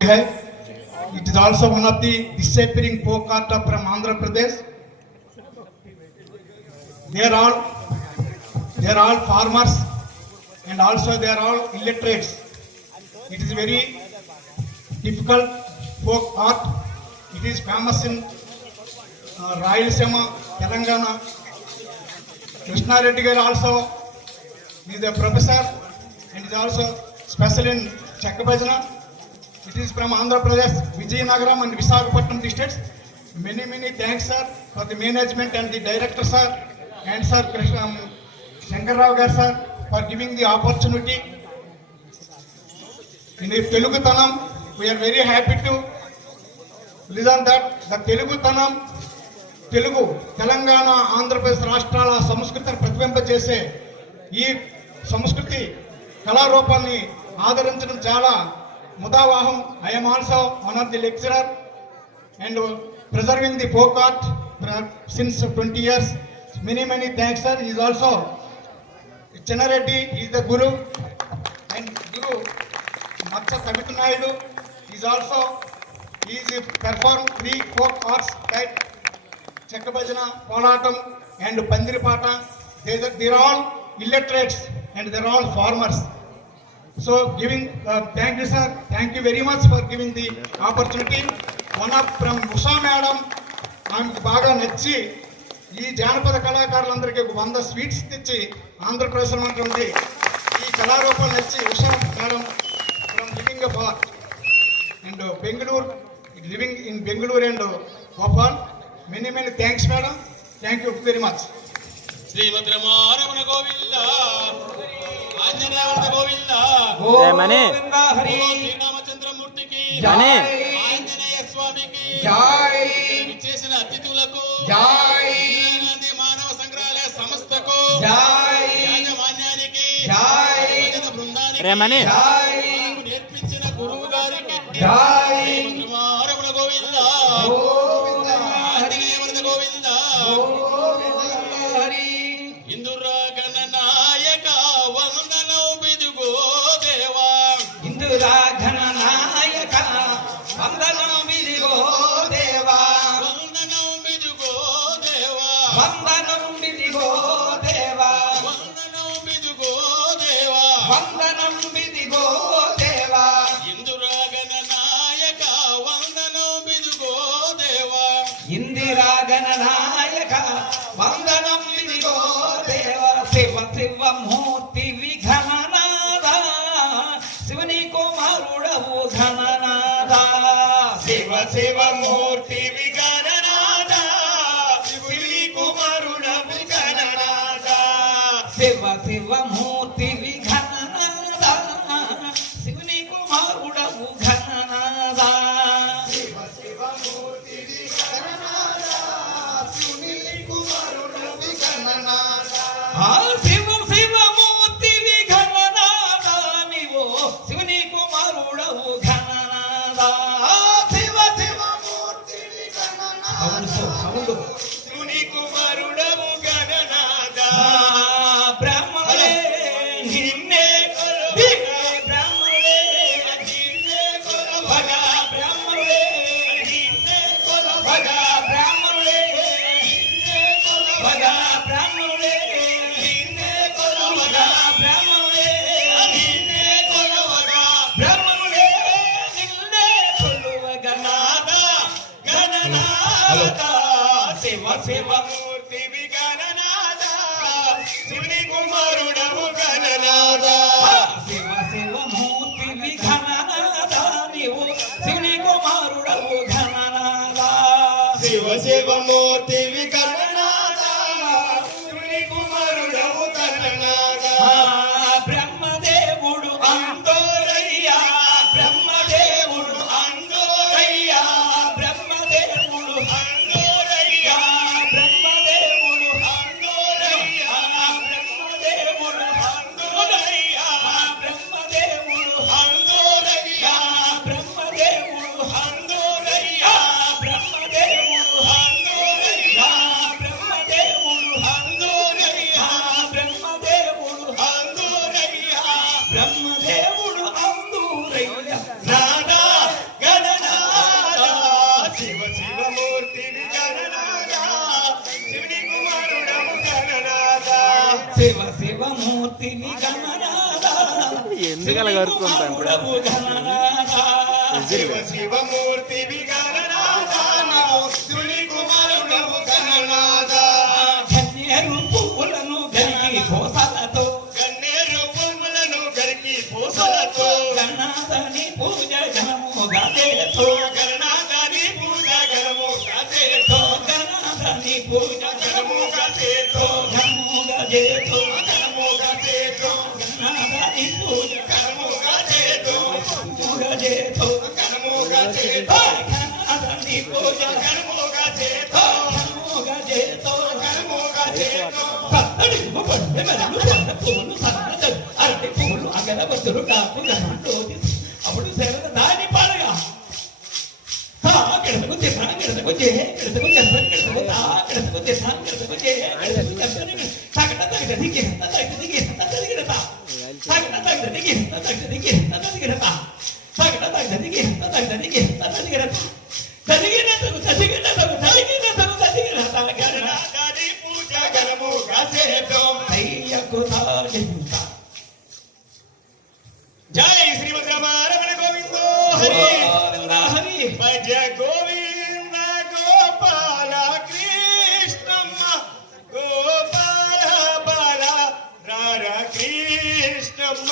It is also one of the disappearing folk art from Andhra Pradesh. They are all farmers and also they are all illiterates. It is very difficult folk art. It is famous in Rayalaseema, Telangana. Krishna Reddy Garu also is a professor and is also special in Chakkabhajana. It is from Andhra Pradesh, Vijayanagaram and Visakhapatnam districts. Many thanks, sir, for the management and the director, sir, and sir Shankar Rao Garu, sir, for giving the opportunity. In the Telugu Tanam, we are very happy to listen that the Telugu Tanam, Telugu, Telangana, Andhra Pradesh రాష్ట్రాల సంస్కృతిని ప్రతిబింబించేసే ఈ సంస్కృతి కళారూపాన్ని ఆదరించడం చాలా ముదావాహం. I am also one of the lecturer and preserving the folk art since 20 years. Many thanks, sir. He is also Chennareddy, he is the guru, and Guru Matsa Tamil Naidu is also performed 3 folk arts like Chakkabhajana, Polatam and Pandiripata. They are all illiterates and they are all farmers. So giving thank you, sir. Thank you very much for giving the opportunity. One of from Usha madam, ఆమెకు బాగా నచ్చి ఈ జానపద కళాకారులందరికీ 100 sweets తెచ్చి ఆంధ్రప్రదేశ్ ఉన్నటువంటి ఈ కళారూపాలు నచ్చి Usha madam from living of art and Bengaluru living in Bengaluru and Bhopal. many thanks, madam. Thank you very much. శ్రీమతి రమారమణ గోవింద ఆంజనేయ గోవింద గోవింద హరి శ్రీరామచంద్రమూర్తికి జై, ఆంజనేయ స్వామికి జై, చేసిన అతిథులకు జై, గాంధీ మానవ సంగ్రహాలయ సంస్థకు జై, యాజమాన్యానికి జై, భజన బృందానికి జై, నేర్పించిన గురువు గారికి జై, శ్రీమతి రమారమణ గోవింద గోవింద ఆంజనేయ గోవింద గోవింద హరి ఇందురా గణనాయక వందనం బిదుగో దేవా ఇందురా గణనాయక వందనం బిదిగో దేవా వందనం బిదుగో దేవా వందనం బిదిగో దేవా వందనం బిదుగో దేవా వందనం బిదిగో దేవా ఇందురా గణనాయక వందనం బిదుగో దేవా ఇందిరా గణనాయక వందనం బిదిగో దేవా శివ శివ మూర్తి విఘననాద శివుని కుమారుడవు ఘననాద శివ శివ మూర్తి విఘననాద శివుని కుమారుడవు ఘననాద శివ శివ మూర్తి విఘననాద శివుని కుమారుడవు ఘననాద శివ శివ మూర్తి విఘననాద శివుని కుమారుడవు ఘననాద శివ శివ మూర్తి విఘననాద నీవో శివుని కుమారుడవు ఘననాద శివ శివ మూర్తి విఘననాద శివుని కుమారుడవు ఘననాద బ్రహ్మలే నిన్నే కొలవగా బ్రహ్మలే నిన్నే కొలవగా బ్రహ్మలే నిన్నే కొలవగా బ్రహ్మలే నిన్నే కొలవగా బ్రహ్మలే నిన్నే కొలవగా బ్రహ్మలే నిన్నే కొలవగా బ్రహ్మలే నిన్నే కొలవగా నాద గణనాద శివ శివ మూర్తి విగణనాద శివుని కుమారుడవు గణనాద శివ శివ మూర్తి విఘననాద నీవు శివుని కుమారుడవు ఘననాద శివ శివ మూర్తి విఘననాద శివుని కుమారుడవు ఘననాద బ్రహ్మదేవుడు అందోరయ్యా బ్రహ్మదేవుడు అందోరయ్యా బ్రహ్మదేవుడు అందోరయ్యా బ్రహ్మదేవుడు అందోరయ్యా బ్రహ్మదేవుడు అందోరయ్యా బ్రహ్మదేవుడు అందోరయ్యా బ్రహ్మదేవుడు అందోరయ్యా బ్రహ్మదేవుడు అందోరయ్యా మూర్తివి గణనాదా ఎందుకు అలా కరుచుకుంటాను శివకుమారుడవు గణనాదా శివ శివమూర్తివి గణనాథా నీవు శివుని కుమారుడవు గణనాథా గన్నేరు పువ్వులను గరికి కోసలతో గన్నేరు పువ్వులను గరికి పూసలతో గణనాథని పూజ ఘనముగా చేతో గణనాథని పూజ గణముగా చేతో గణనాథని పూజ గణముగా చేతో ఘనముగా చేతో గణముగా చేతో గణనాథని పూజ గణముగా చేతో ఘనముగా చేతో గణముగా చేతో గణనాథని పూజ గణముగా చేతో ఘనముగా చేతో గణముగా చేతో పత్తడి పట్టె మెరలు సన్న పూలు సన్న అరటి పూలు అగరబత్తులు కాపు గణంలోది అప్పుడు శరణ దాని పాడగా గిడతకు తిన్నా గిడతకు చే గిడతకు చెత్తని గిడతకు తా గిడతకు తిన్నా గిడతకు చే గిడతకు చెత్తని తగట తగట దిగి తగట దిగి తగట దిగిడతా తగట తగట దిగి తగట దిగి తగట దిగిడతా తగట తగట దిగి తగట దిగి తగట దిగిడతా తదిగినతకు తదిగినతకు తదిగినతకు తదిగిడతా గణనాథని పూజ గణముగా చేతో అయ్యకు తాజంత జై శ్రీమద్ రమణ గోవిందో హరి హరి భజ గోవింద గోపాల కృష్ణమ్మ గోపాల బాల రార కృష్ణమ్మ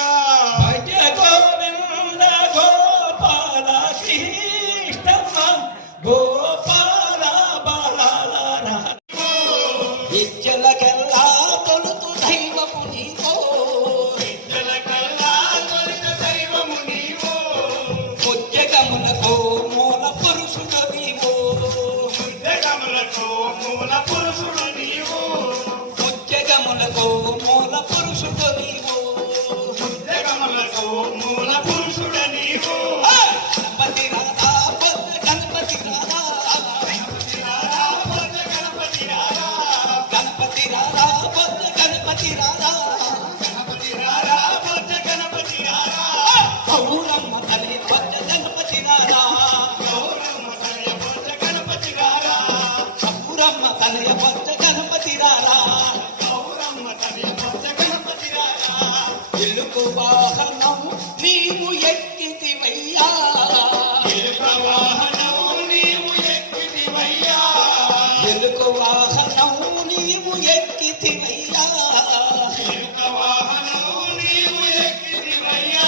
భజ గోవింద గోపాల కృష్ణమ్మ గోపాల బాలాల ఇచ్చలకెల్లా తొలుతు దైవము నీవో జలకల్లా తొలిత దైవము నీవు ముత్యకములకు మూల పురుషుడు నీవో జగములకు మూల పురుషుడు నీవు ముత్యకములకు మూల పురుషుడు నీవో జగములకు మూల పురుషుడు నీవు గణపతి రాధా గణపతి రాధా గణపతి రాధా గణపతి రాధా గణపతి రాధా గణపతి రాధా భజ గణపతి రాధా గౌరమ్మ తల్లి భజ గణపతి రాధా గౌరమ్మ తనయ భజ గణపతి రాధా గౌరమ్మ తనయ భజ గణపతి రాధా గౌరమ్మ తనయ భజ గణపతి రాధా ఇల్లుకు వాహనం నీవు ఎక్కితివయ్యా ఇలుక వాహనం నీవు ఎక్కితివయ్యా ఇల్లుకు వాహనం నీవు ఎక్కితివయ్యా ఇలుక వాహనం నీవు ఎక్కితివయ్యా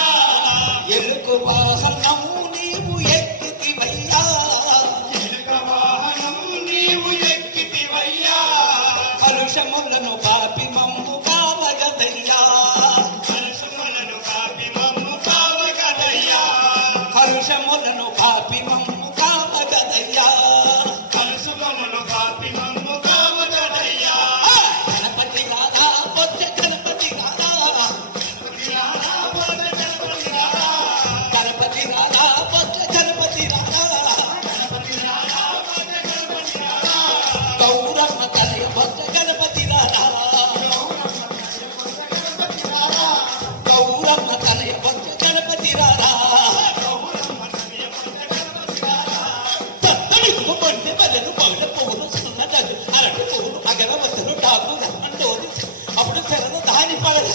ఇల్లుకు వాహనం నీవు ఎక్కితివయ్యా ఇలుక వాహనం నీవు ఎక్కితివయ్యా హరుషములను పాపి మమ్ము కావగదయ్యా మనసులను కాపి మమ్ము కావగదయ్యా హరుషములను పాపి మమ్ము కావగదయ్యా మనసులను కాపి మమ్ము కావగదయ్యా గణపతి రాధా బొజ్జ గణపతి రాధా రాధా భజ గణపతి రాధా గణపతి రాధా బొజ్జ గణపతి రాధా గణపతి రాధా భజ గణపతి రాధా గౌరమ్మ తనయ బొజ్జ గణపతి రాధా గౌరమ్మ తనయ బొజ్జ గణపతి రాధా తత్తడికు పండి బలను పగల పువ్వులు సున్నదలు అరటి పువ్వులు అగరవత్తులు డాకు రమ్మంటోది అప్పుడు శరణ దాని పగల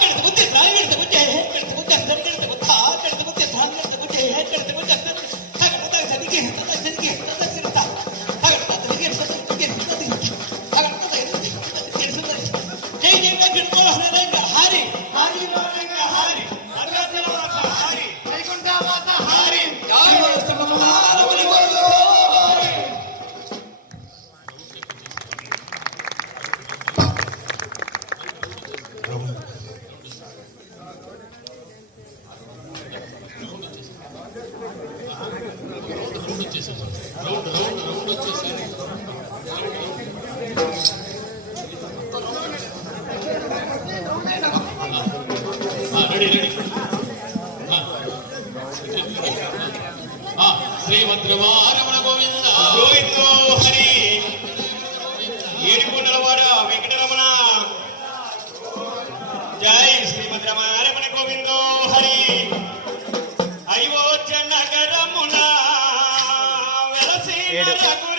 గణతకు తిన్నా గణతకు జయ గణతకు గంధం గణతకు తా గణతకు తిన్నా గణతకు జయ గణతకు గంధం తగడ తగడికి హెంత తగడికి హెంత తగడికి తగడ తగడికి హెంత తగడికి హెంత తగడికి తగడ తగడికి జై జై గణపతి హరిరంగ హరి హరి రాజంగ హరి నరసింహ హరి వైకుంఠమాత హరి జై శ్రీమన్నారాయణ గోవిందో శ్రీమద్రమారమణ గోవింద గోవిందో హరి ఏడుకొండలవాడ వెంకటరమణ జై శ్రీమద్ రమణ గోవిందో హరి అయోధ్య నగరమున వెలసిన రఘు